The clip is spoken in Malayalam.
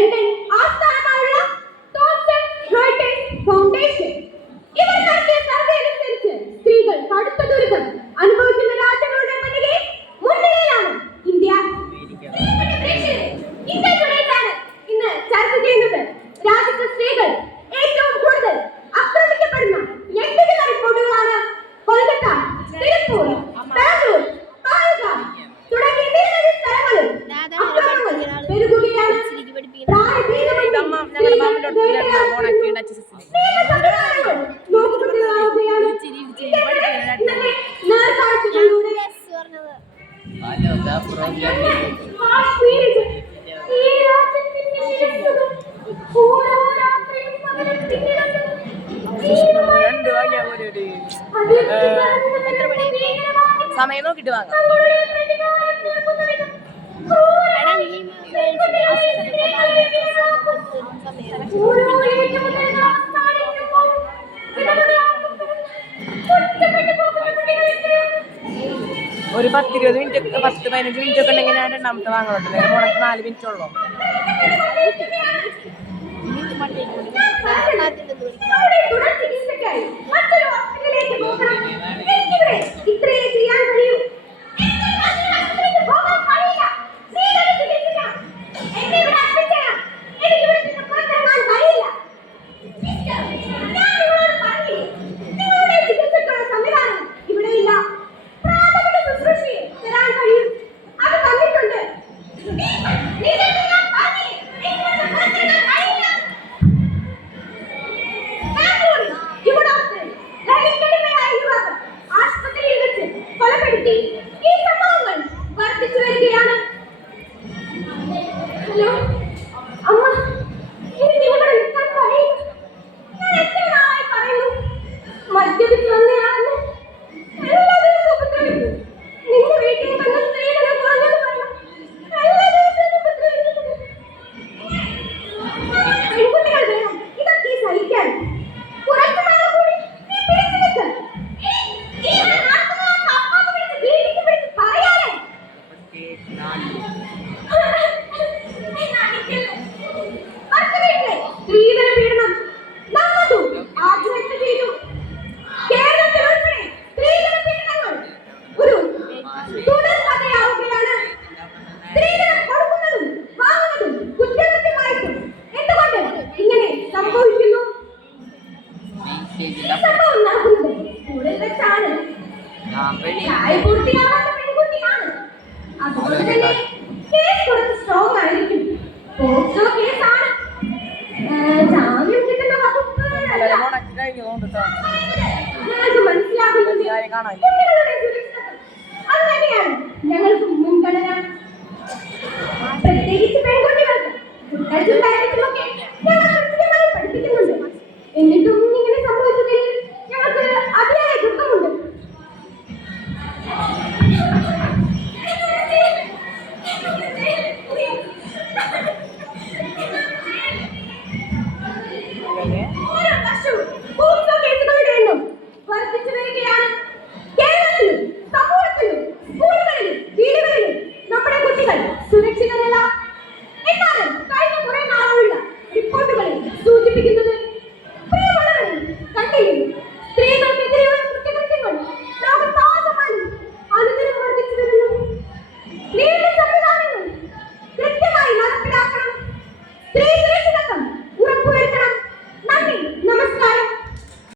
ലണ്ടൻ ആസ്ഥാനമായുള്ള തോംസൺ റോയിട്ടേഴ്സ് ഫൗണ്ടേഷൻ ഇവർ നടത്തിയ സർവേ അനുസരിച്ച് സ്ത്രീകൾ കടുത്ത ദുരിതം അനുഭവിക്കുന്ന രാജ്യങ്ങളുടെ പട്ടികയിൽ മുൻനിരയിലാണ് ഇന്ത്യ. ഇന്ത്യ ടുഡേയിലാണ് ഇന്ന് ചർച്ച ചെയ്യുന്നത്. രാജ്യത്തെ സ്ത്രീകൾ ഏറ്റവും കൂടുതൽ ആക്രമിക്കപ്പെടുന്ന 8 ജില്ലാ റിപ്പോർട്ടുകളാണ് കൊൽക്കത്ത, തിരുപ്പൂർ, ബാംഗ്ലൂർ, പാലക്കാട് തുടങ്ങിയ നിരവധി സ്ഥലങ്ങളിൽ അക്രമങ്ങൾ പെരുകുകയാണ്. സമയം നോക്കിട്ട് വാങ്ങാം. ഒരു 10-20 മിനിറ്റ് 10-15 മിനിറ്റ് ഒക്കെ ഉണ്ടെങ്കിൽ ഞാൻ രണ്ടാമത്തെ വാങ്ങലുണ്ട്. മുളക്ക് 4 മിനിറ്റ് ഉള്ളൂ. ഈ സംഭവങ്ങൾ വർദ്ധിച്ചു വരികയാണ്. ഹലോ അമ്മ, എനിക്ക് ഇവിടെ നിൽക്കാൻ കഴിയും. ഞാൻ എത്ര നാളായി പറയുന്നു മദ്യപിച്ച് വന്നയാളെന്ന്. എല്ലാ ദിവസവും ഉപദ്രവിക്കും. നിന്റെ വീട്ടിൽ വന്ന സ്ത്രീകളെ കൊന്നത് പറയും. എല്ലാ ദിവസവും ഉപദ്രവിക്കുന്നത്. പെൺകുട്ടികൾ വേണം ഇതൊക്കെ സഹിക്കാൻ. കുറച്ചു നാൾ കൂടി നീ പിടിച്ചു നിൽക്ക്. ഞങ്ങൾക്ക് മുൻഗണന, പ്രത്യേകിച്ച് പെൺകുട്ടികൾക്ക്.